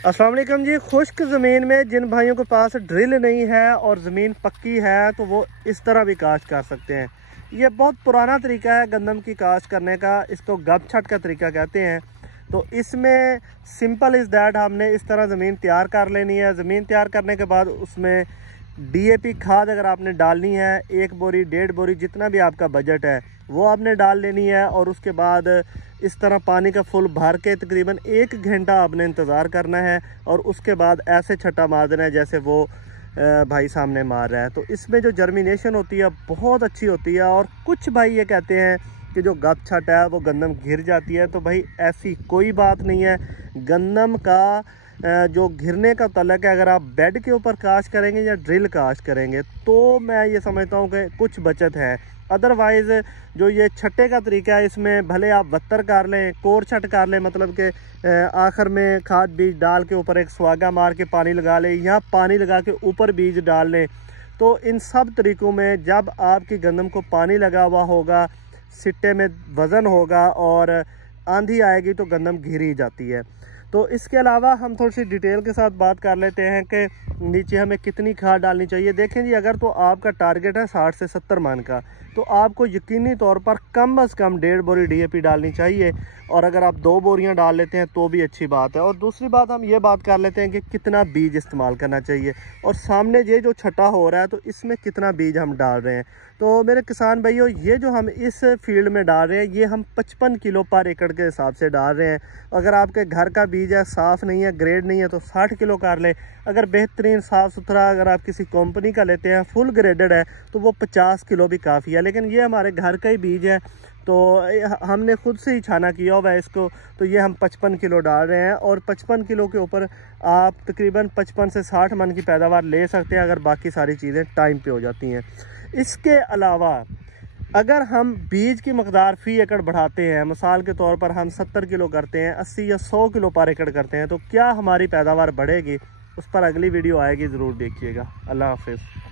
अस्सलाम वालेकुम जी। खुश्क ज़मीन में जिन भाइयों के पास ड्रिल नहीं है और ज़मीन पक्की है तो वो इस तरह भी काश्त कर सकते हैं। ये बहुत पुराना तरीका है गंदम की काश्त करने का, इसको गप छट का तरीका कहते हैं। तो इसमें सिंपल इज़ दैट हमने इस तरह ज़मीन तैयार कर लेनी है। ज़मीन तैयार करने के बाद उसमें DAP खाद अगर आपने डालनी है 1 बोरी 1.5 बोरी जितना भी आपका बजट है वो आपने डाल लेनी है। और उसके बाद इस तरह पानी का फुल भर के तकरीबन 1 घंटा आपने इंतज़ार करना है और उसके बाद ऐसे छट्टा मार देना है जैसे वो भाई सामने मार रहा है। तो इसमें जो जर्मिनेशन होती है बहुत अच्छी होती है। और कुछ भाई ये कहते हैं कि जो गप छट है वो गंदम घिर जाती है, तो भाई ऐसी कोई बात नहीं है। गंदम का जो घिरने का तलक है, अगर आप बेड के ऊपर काश्त करेंगे या ड्रिल काश्त करेंगे तो मैं ये समझता हूँ कि कुछ बचत है। अदरवाइज़ जो ये छट्टे का तरीका है इसमें भले आप बत्तर कर लें, कोर छट कर लें, मतलब कि आखिर में खाद बीज डाल के ऊपर एक सुहागा मार के पानी लगा लें या पानी लगा के ऊपर बीज डाल लें। तो इन सब तरीक़ों में जब आपकी गंदम को पानी लगा हुआ होगा, सिट्टे में वज़न होगा और आंधी आएगी तो गंदम घिर ही जाती है। तो इसके अलावा हम थोड़ी सी डिटेल के साथ बात कर लेते हैं कि नीचे हमें कितनी खाद डालनी चाहिए। देखें जी, अगर तो आपका टारगेट है 60 से 70 मन का तो आपको यकीनी तौर पर कम से कम 1.5 बोरी DAP डालनी चाहिए। और अगर आप 2 बोरियां डाल लेते हैं तो भी अच्छी बात है। और दूसरी बात हम ये बात कर लेते हैं कि कितना बीज इस्तेमाल करना चाहिए और सामने ये जो छटा हो रहा है तो इसमें कितना बीज हम डाल रहे हैं। तो मेरे किसान भाइयों, ये जो हम इस फील्ड में डाल रहे हैं ये हम 55 किलो पर एकड़ के हिसाब से डाल रहे हैं। अगर आपके घर का बीज है, साफ़ नहीं है, ग्रेड नहीं है तो 60 किलो कर ले। अगर बेहतरीन साफ़ सुथरा अगर आप किसी कंपनी का लेते हैं, फुल ग्रेडेड है, तो वो 50 किलो भी काफ़ी है। लेकिन ये हमारे घर का ही बीज है तो हमने खुद से ही छाना किया हुआ है इसको, तो ये हम 55 किलो डाल रहे हैं। और 55 किलो के ऊपर आप तकरीबन 55 से 60 मन की पैदावार ले सकते हैं अगर बाकी सारी चीज़ें टाइम पे हो जाती हैं। इसके अलावा अगर हम बीज की मकदार फ़ी एकड़ बढ़ाते हैं, मिसाल के तौर पर हम 70 किलो करते हैं, 80 या 100 किलो पर एकड़ करते हैं, तो क्या हमारी पैदावार बढ़ेगी? उस पर अगली वीडियो आएगी, ज़रूर देखिएगा। अल्लाह हाफ़िज़।